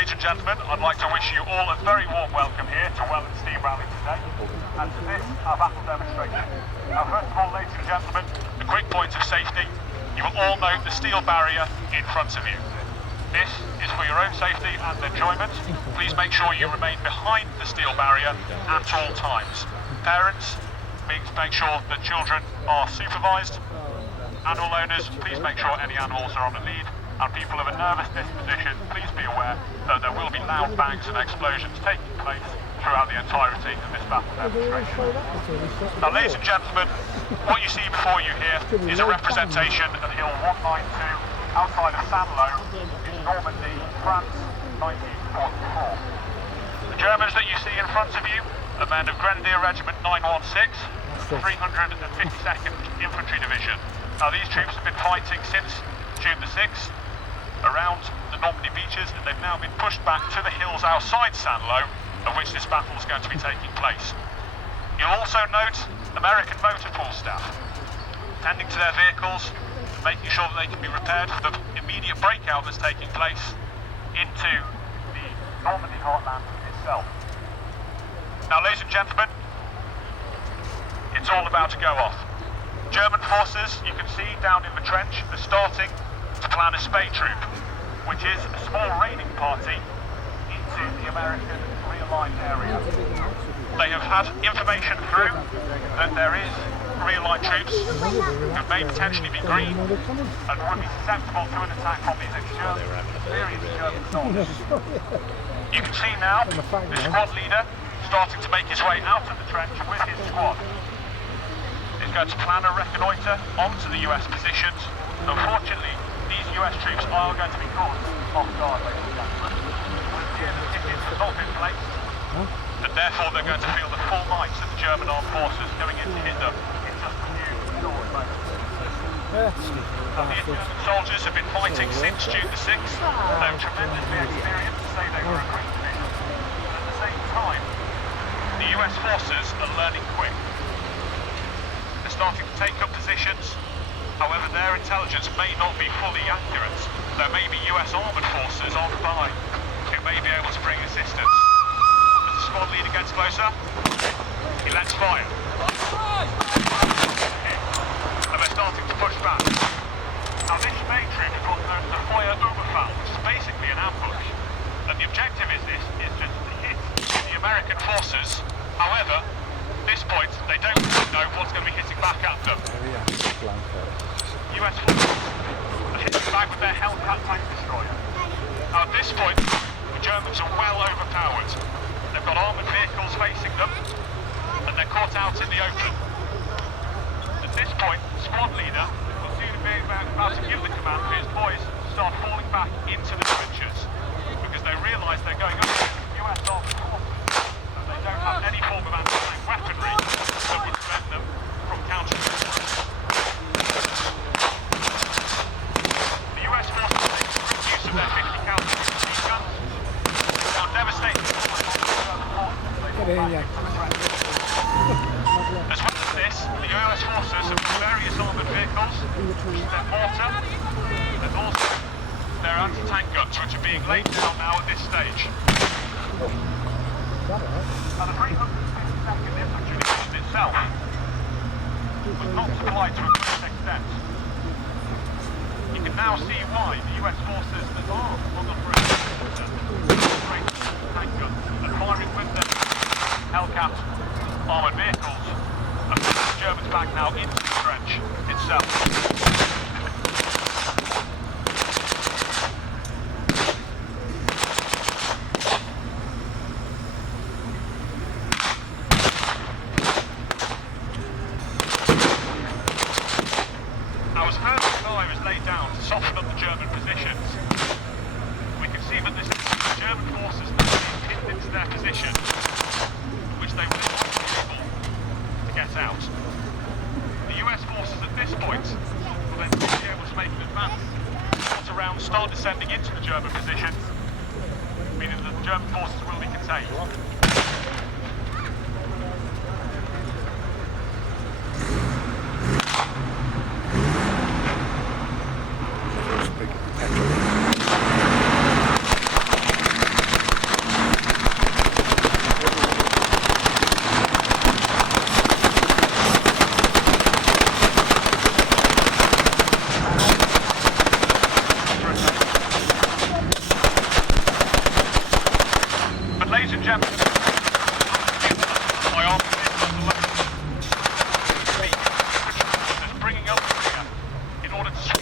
Ladies and gentlemen, I'd like to wish you all a very warm welcome here to Welland Steam Rally today, and to this, our battle demonstration. Now, first of all, ladies and gentlemen, a quick point of safety. You will all note the steel barrier in front of you. This is for your own safety and enjoyment. Please make sure you remain behind the steel barrier at all times. Parents, make sure that children are supervised. Animal owners, please make sure any animals are on the lead. And people of a nervous disposition, please be aware that there will be loud bangs and explosions taking place throughout the entirety of this battle demonstration. Now, ladies and gentlemen, what you see before you here is a representation of Hill 192 outside of Saint-Lô in Normandy, France, 1944. The Germans that you see in front of you are men of Grenadier Regiment 916, 352nd Infantry Division. Now, these troops have been fighting since June the 6th around the Normandy beaches, and they've now been pushed back to the hills outside Saint-Lô, of which this battle is going to be taking place. You'll also note American motor pool staff tending to their vehicles, making sure that they can be repaired for the immediate breakout that's taking place into the Normandy heartland itself. Now, ladies and gentlemen, it's all about to go off. German forces, you can see down in the trench, are starting to plan a spade troop, which is a small raiding party into the American realigned area. They have had information through that there is realigned troops who may potentially be green and would be susceptible to an attack from these experienced German soldiers. You can see now the squad leader starting to make his way out of the trench with his squad. He's going to plan a reconnoitre onto the US positions. Unfortunately, these US troops are going to be caught off guard, ladies and gentlemen. The tickets have not been placed, and therefore they're going to feel the full might of the German armed forces going in to hit them in just a few short moments. The German soldiers have been fighting since June the 6th. They're tremendously experienced to say they were a great division. But at the same time, the US forces are learning quick. They're starting to take up positions. However, their intelligence may not be fully accurate. There may be US armoured forces on by who may be able to bring assistance. As the squad leader gets closer, he lets fire. And they're starting to push back. Now, this main troop is what's known as a fire overfall, which is basically an ambush. And the objective is just to hit the American forces. However, at this point, they don't know what's going to be hitting back at them. US forces are hitting back with their Hellcat tank destroyer. Now, at this point, the Germans are well overpowered. They've got armoured vehicles facing them, and they're caught out in the open. At this point, the squad leader will soon be about to give the command for his boys to start falling back into the trenches, because they realise they're going up against US armed forces, and they don't have any form of anti-tank weaponry that would prevent them from countering them. The US forces are making good use of their 50 caliber machine guns. They are devastating the German forces. As well as this, the US forces have various armoured vehicles, their mortar, and also their anti-tank guns, which are being laid down now at this stage. Now, the 352nd Infantry Division itself was not supplied to a great extent. You can now see why the US forces that are on the front great tank guns and firing with their Hellcat armoured vehicles and pushing the Germans back now into the trench itself. Soften up the German positions. We can see that the German forces are being pinned into their position, which they will not be able to get out. The US forces at this point will then be able to make an advance, around, start descending into the German position, meaning that the German forces will be contained. Ladies and gentlemen, my arm is bringing up here in order to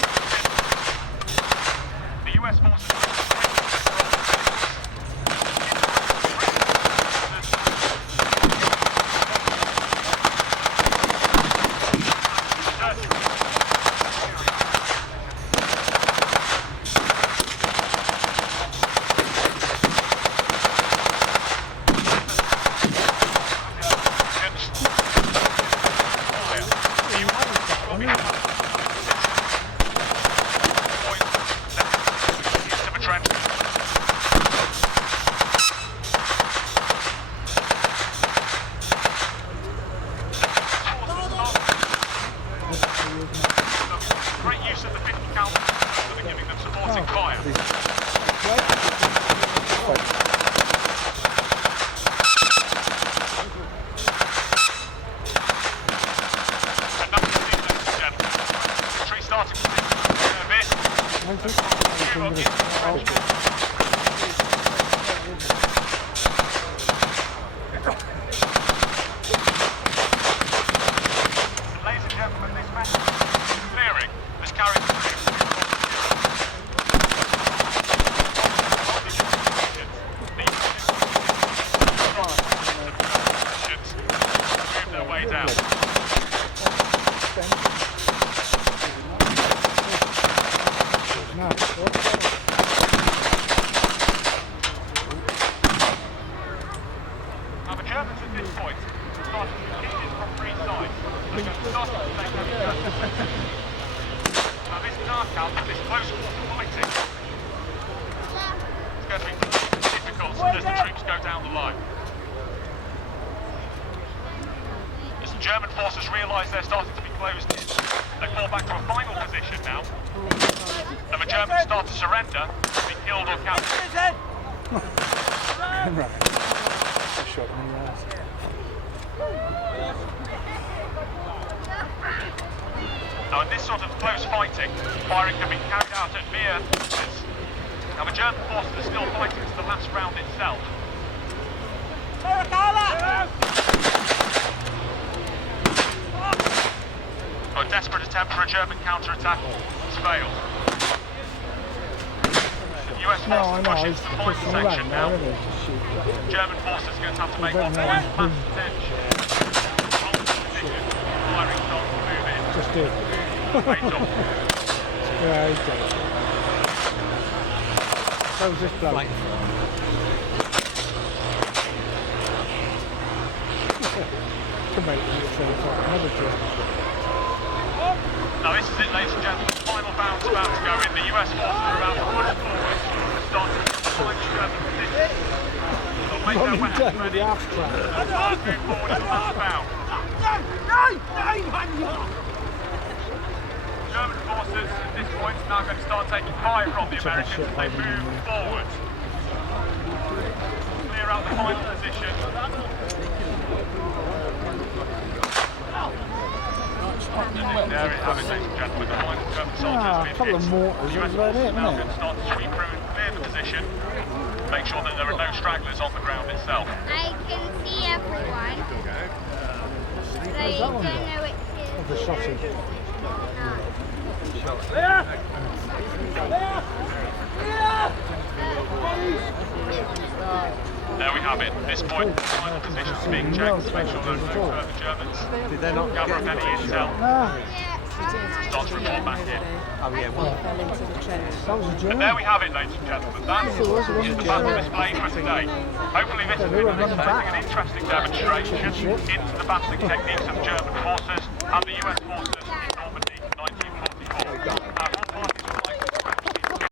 the US forces. Great use of the 50 caliber for giving them supporting fire. And that's the thing, ladies and gentlemen. The tree starting to think a bit. Ladies and gentlemen, this message clearing is carried through. Move their way down. Now the Germans at this point started to hit it from three sides. They're going to start to take over. Now this is our counter, this close quarter fighting. It's going to be difficult as the troops go down the line. As the German forces realise they're starting to be closed in, they fall back to a final position now. And the Germans start to surrender, be killed or captured. Now in this sort of close fighting, firing can be carried out at near distance. Now the German forces are still fighting to the last round itself. A desperate attempt for a German counter-attack has failed. The US forces push into the final section now. German forces are going to have to make one last attention. Firing starts to move in. Just do it. Straight off. Yeah, he's dead. That was this bloke. Tomato, another job. Now this is it, ladies and gentlemen. The final bound's about to go in. The US forces are about to push forward. Starting to find German position. They'll make their weapons ready. Move forward in the last bound. German forces at this point are now going to start taking fire from the Americans as they move forward. Clear out the final position. And there it have it, ladies and gentlemen, the final German soldiers being hit. The US forces are now going to start to sweep through and clear the position. Make sure that there are no stragglers on the ground itself. I can see everyone. But I don't know it is. The sausage. There we have it. At this point, the final positions being checked to make sure that the Germans gather up any intel. Start to report back in. That was a joke. And there we have it, ladies and gentlemen. That is the battle display for today. Hopefully this has been an interesting demonstration into the battling techniques of the German forces and the US forces.